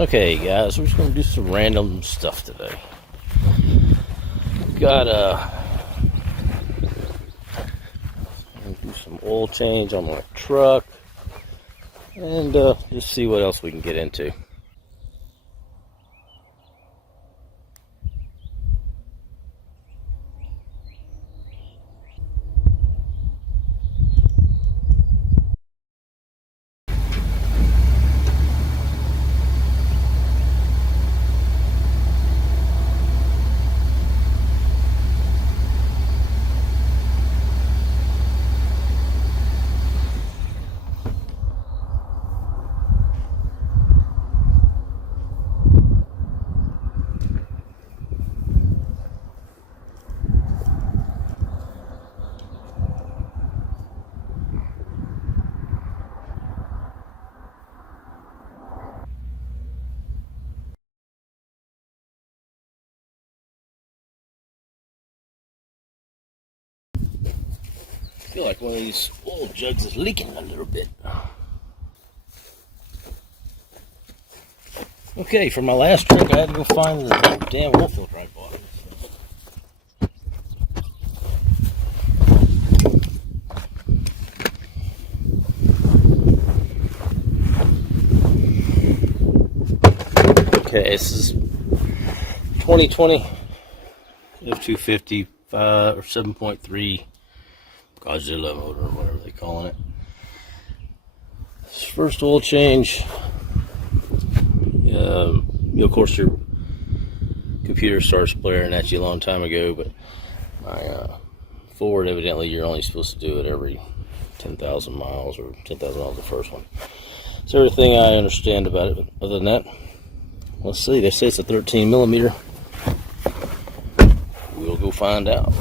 Okay, guys, we're just gonna do some random stuff today. Got do some oil change on my truck, and just see what else we can get into. I feel like one of these oil jugs is leaking a little bit. Okay, for my last trick, I had to go find the damn oil filter I bought. Okay, this is 2020 F250 or 7.3 Godzilla motor, or whatever they calling it. This first oil change. Of course, your computer starts blaring at you a long time ago, but my Ford, evidently, you're only supposed to do it every 10,000 miles, or 10,000 miles the first one. That's everything I understand about it. Other than that, let's see. They say it's a 13 millimeter. We'll go find out.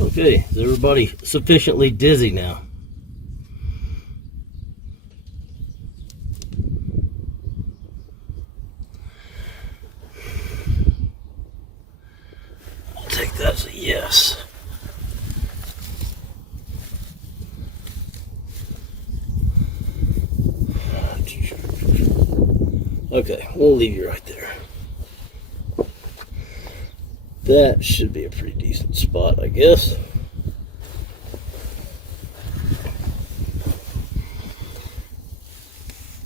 Okay, is everybody sufficiently dizzy now? I'll take that as a yes. Okay, we'll leave you right there. That should be a pretty decent spot, I guess.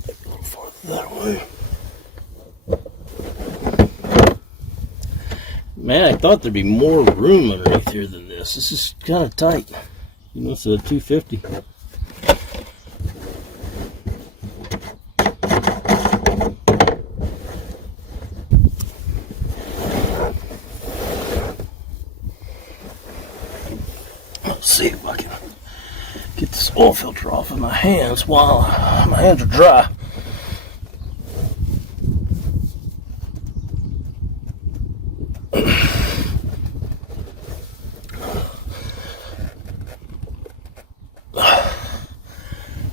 A little farther that way. Man, I thought there'd be more room underneath here than this. This is kind of tight. You know, it's a 250. Let's see if I can get this oil filter off of my hands while my hands are dry.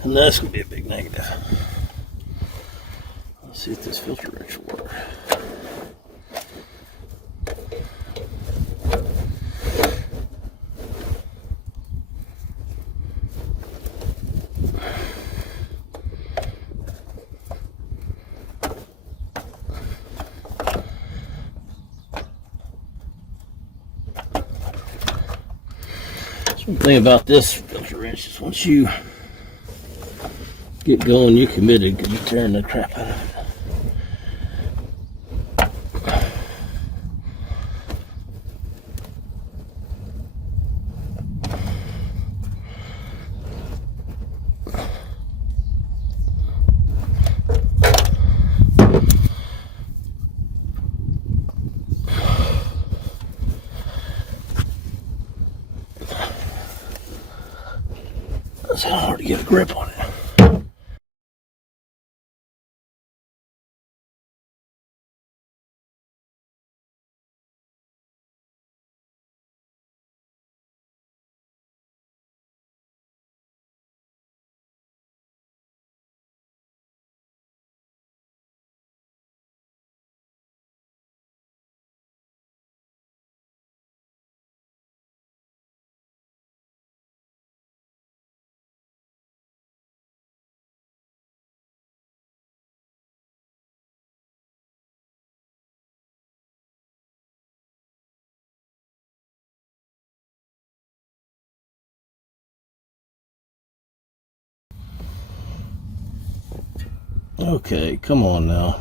And that's going to be a big negative. Let's see if this filter wrench will work. One thing about this filter wrench is once you get going, you're committed because you're tearing the crap out of it. It's hard to get a grip on it. Okay, come on now.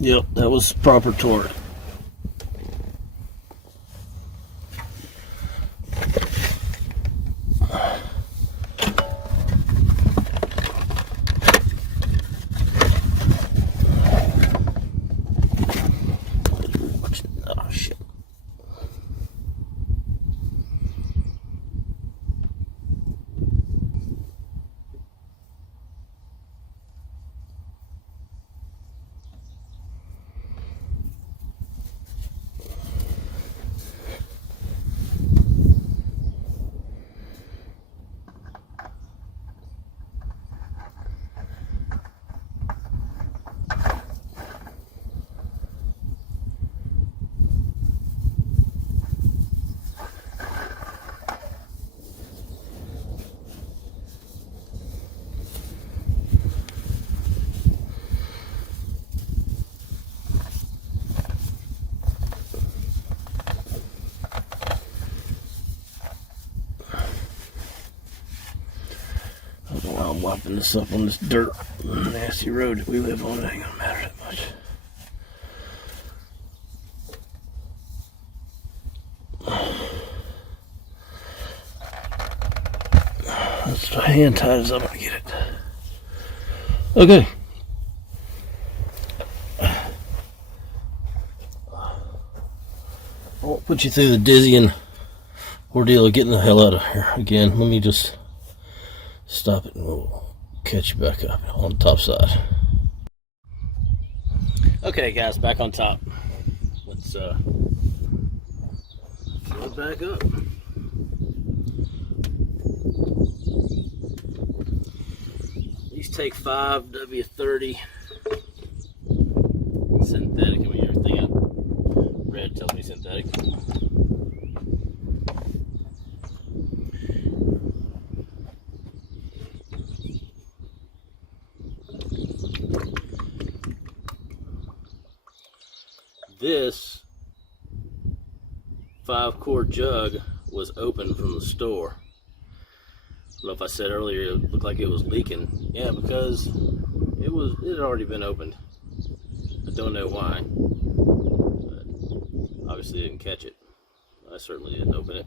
Yep, that was proper torque. Oh shit. While I'm wiping this up on this dirt, nasty road that we live on, it ain't gonna matter that much. That's hand tight as I'm gonna get it. Okay. I won't put you through the dizzying ordeal of getting the hell out of here again. Let me just stop it and we'll catch you back up on the top side. Okay guys, back on top. Let's fill it back up. These take 5 W30 synthetic. I mean, everything up red tells me synthetic. This 5-quart jug was open from the store. I don't know if I said earlier it looked like it was leaking. Yeah, because it had already been opened. I don't know why, but obviously didn't catch it. I certainly didn't open it.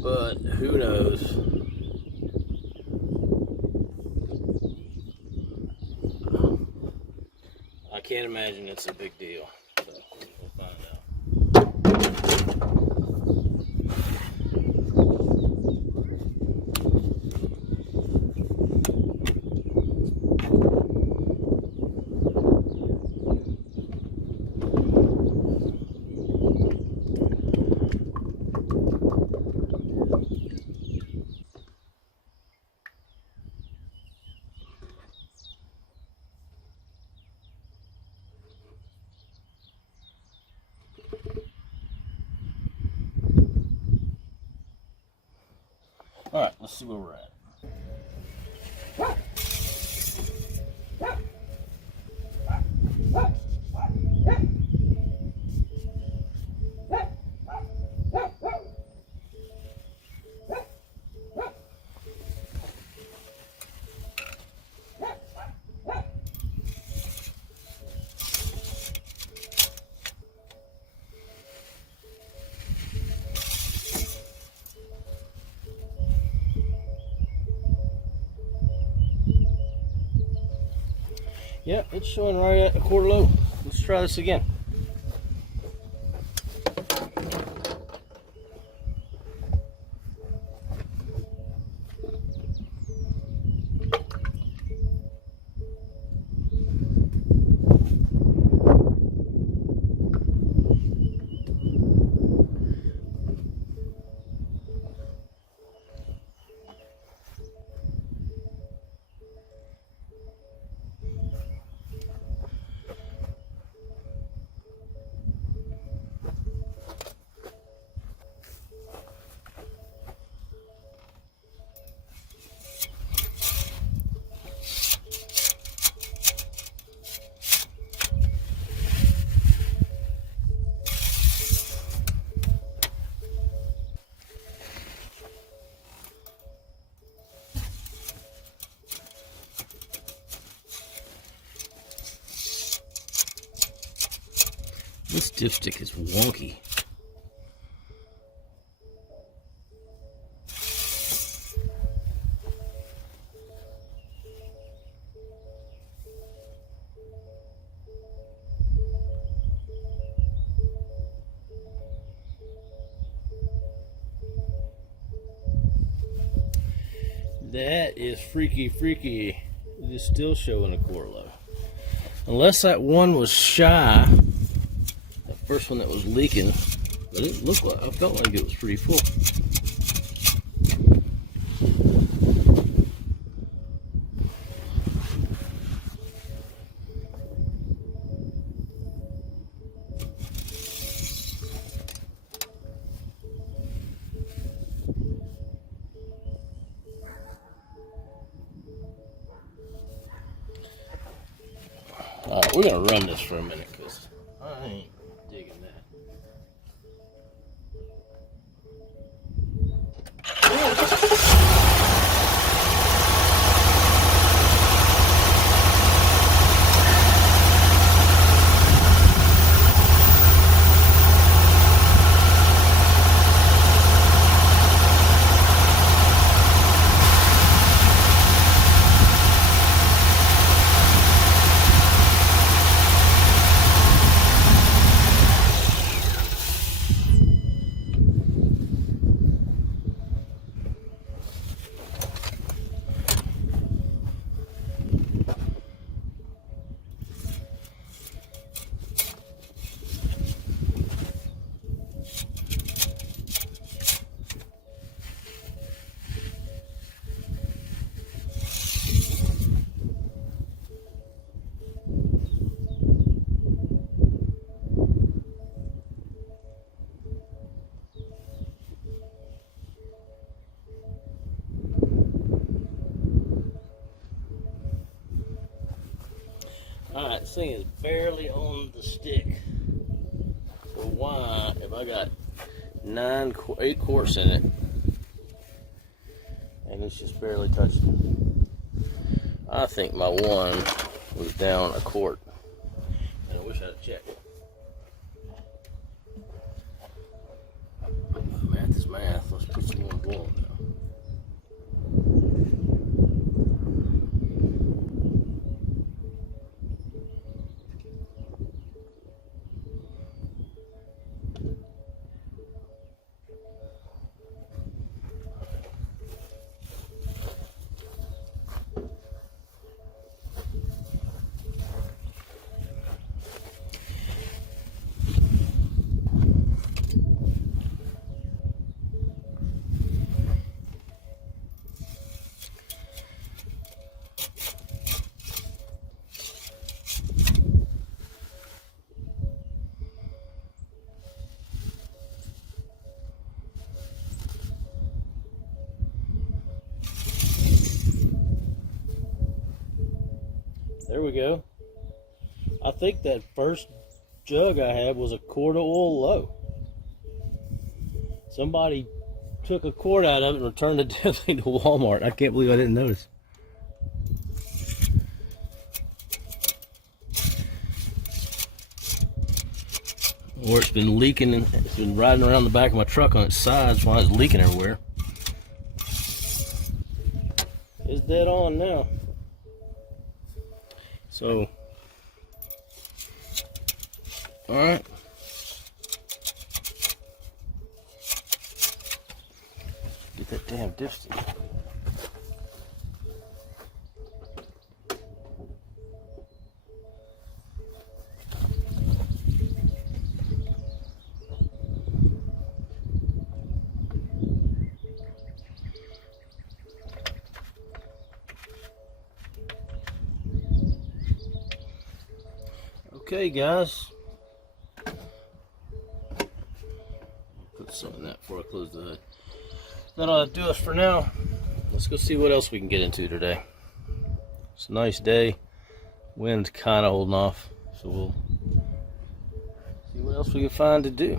But who knows? I can't imagine it's a big deal. So we'll find out. All right, let's see where we're at. Yep, it's showing right at a quarter low. Let's try this again. This dipstick is wonky. That is freaky, freaky. It is still showing a core low. Unless that one was shy, that first one that was leaking, but it looked like, I felt like it was pretty full. Alright, we're gonna run this for a minute because I ain't digging that. Alright, this thing is barely on the stick. So why, if I got 8 quarts in it, and it's just barely touching? I think my one was down a quart. And I wish I had checked. Math is math. Let's put some more boil now. There we go. I think that first jug I had was a quart of oil low. Somebody took a quart out of it and returned it definitely to Walmart. I can't believe I didn't notice. Or it's been leaking and it's been riding around the back of my truck on its sides while it's leaking everywhere. It's dead on now. So, all right. Get that damn dipstick. Okay, guys. Put some in that before I close the hood. That'll do us for now. Let's go see what else we can get into today. It's a nice day. Wind's kind of holding off, so we'll see what else we can find to do.